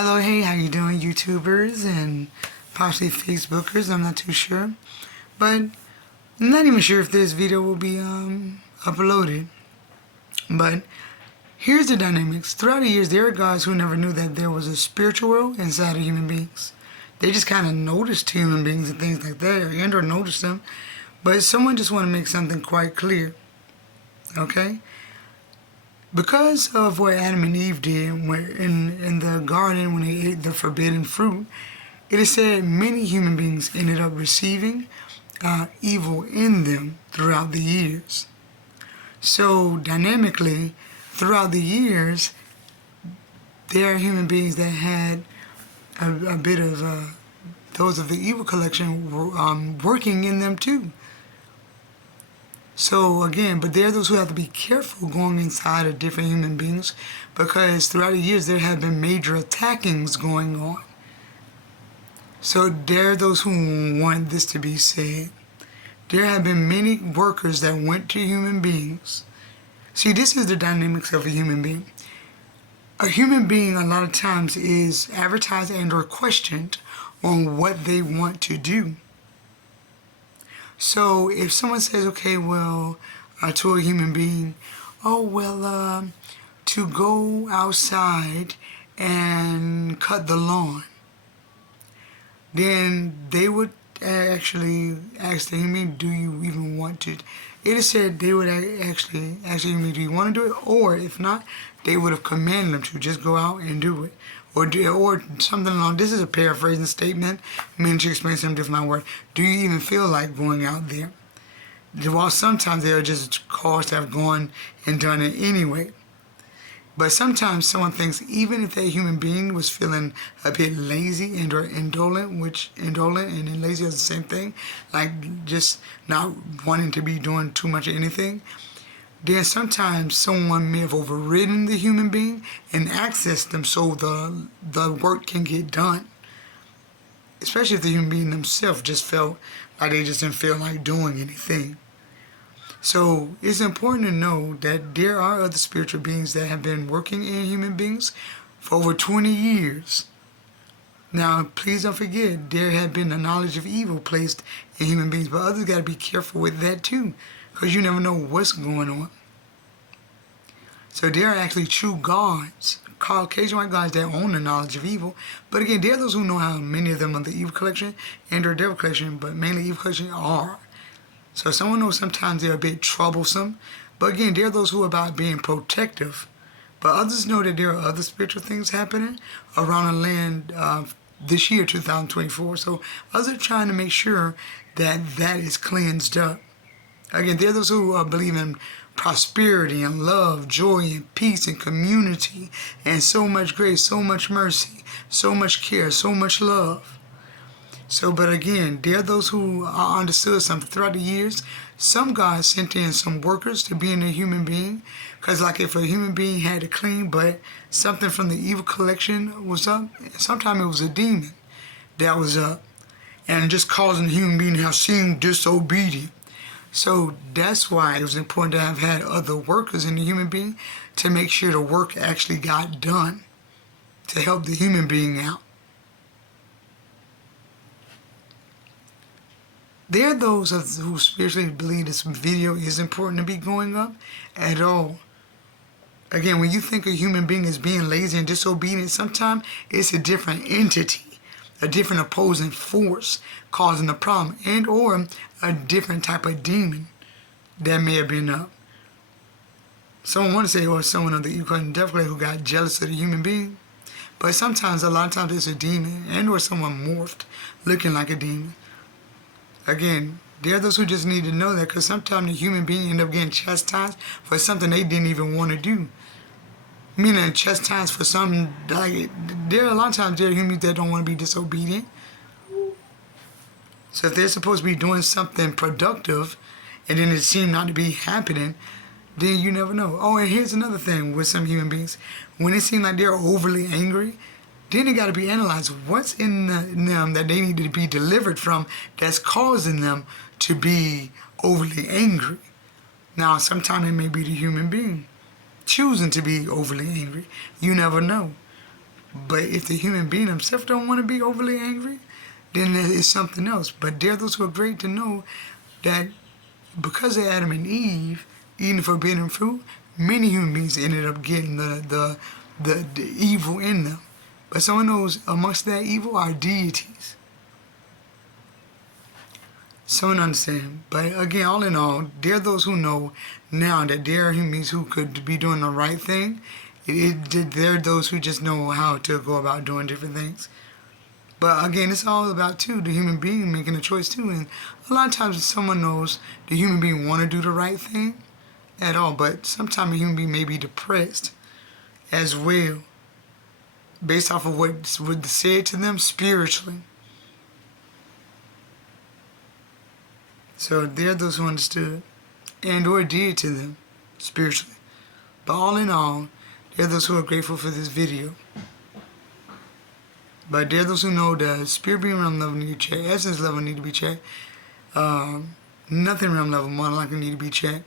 Hello, hey, how you doing, YouTubers and possibly Facebookers? I'm not too sure, but I'm not even sure if this video will be uploaded. But here's the dynamics. Throughout the years, there are guys who never knew that there was a spiritual world inside of human beings. They just kind of noticed human beings and things like that, or noticed them. But someone just want to make something quite clear, okay? Because of what Adam and Eve did in the garden when they ate the forbidden fruit, it is said many human beings ended up receiving evil in them throughout the years. So dynamically, throughout the years, there are human beings that had a bit of those of the evil collection working in them too. So again, but there are those who have to be careful going inside of different human beings, because throughout the years there have been major attackings going on. So there are those who want this to be said. There have been many workers that went to human beings. See, this is the dynamics of a human being. A human being a lot of times is advertised and or questioned on what they want to do. So if someone says, okay, well, to a human being, oh, well, to go outside and cut the lawn, then they would actually ask the human being, do you even want to? It is said they would actually ask the human being, do you want to do it? Or if not, they would have commanded them to just go out and do it. Or something along, this is a paraphrasing statement, meaning to explain some different word. Do you even feel like going out there? While sometimes they are just cause to have gone and done it anyway. But sometimes someone thinks even if that human being was feeling a bit lazy and or indolent, which indolent and lazy is the same thing, like just not wanting to be doing too much of anything, then sometimes someone may have overridden the human being and accessed them so the work can get done. Especially if the human being themselves just felt like they just didn't feel like doing anything. So it's important to know that there are other spiritual beings that have been working in human beings for over 20 years. Now, please don't forget, there had been a knowledge of evil placed in human beings, but others got to be careful with that too, because you never know what's going on. So there are actually true gods, Caucasian white gods that own the knowledge of evil. But again, there are those who know how many of them are the evil collection and or devil collection, but mainly evil collection are. So someone knows sometimes they're a bit troublesome. But again, there are those who are about being protective. But others know that there are other spiritual things happening around the land this year, 2024. So others are trying to make sure that that is cleansed up. Again, there are those who believe in prosperity and love, joy and peace and community and so much grace, so much mercy, so much care, so much love. So, but again, there are those who understood something throughout the years. Some gods sent in some workers to be in a human being, because like if a human being had to clean, but something from the evil collection was up, sometimes it was a demon that was up and just causing the human being to seem disobedient. So that's why it was important to have had other workers in the human being to make sure the work actually got done, to help the human being out. There are those who spiritually believe this video is important to be going up at all. Again, when you think a human being is being lazy and disobedient, sometimes it's a different entity, a different opposing force causing a problem, and or a different type of demon that may have been up. Someone want to say, or someone of the evil and devil who got jealous of the human being. But sometimes, a lot of times it's a demon and or someone morphed looking like a demon. Again, there are those who just need to know that, because sometimes the human being end up getting chastised for something they didn't even want to do. Meaning chastised for something, like, there are a lot of times there are humans that don't want to be disobedient. So if they're supposed to be doing something productive and then it seems not to be happening, then you never know. Oh, and here's another thing with some human beings. When it seems like they're overly angry, then it got to be analyzed. What's in them that they need to be delivered from that's causing them to be overly angry? Now, sometimes it may be the human being choosing to be overly angry. You never know. But if the human being himself don't want to be overly angry, then it's something else. But there are those who are great to know that because of Adam and Eve eating the forbidden fruit, many human beings ended up getting the evil in them. But someone knows amongst that evil are deities. Someone understand. But again, all in all, there are those who know now that there are human beings who could be doing the right thing. There are those who just know how to go about doing different things. But again, it's all about, too, the human being making a choice, too. And a lot of times someone knows the human being want to do the right thing at all. But sometimes a human being may be depressed as well, based off of what's said to them spiritually. So there are those who understood and or did to them spiritually. But all in all, there are those who are grateful for this video. But there are those who know the spirit being realm level need to check, essence level need to be checked, nothing realm level more likely need to be checked.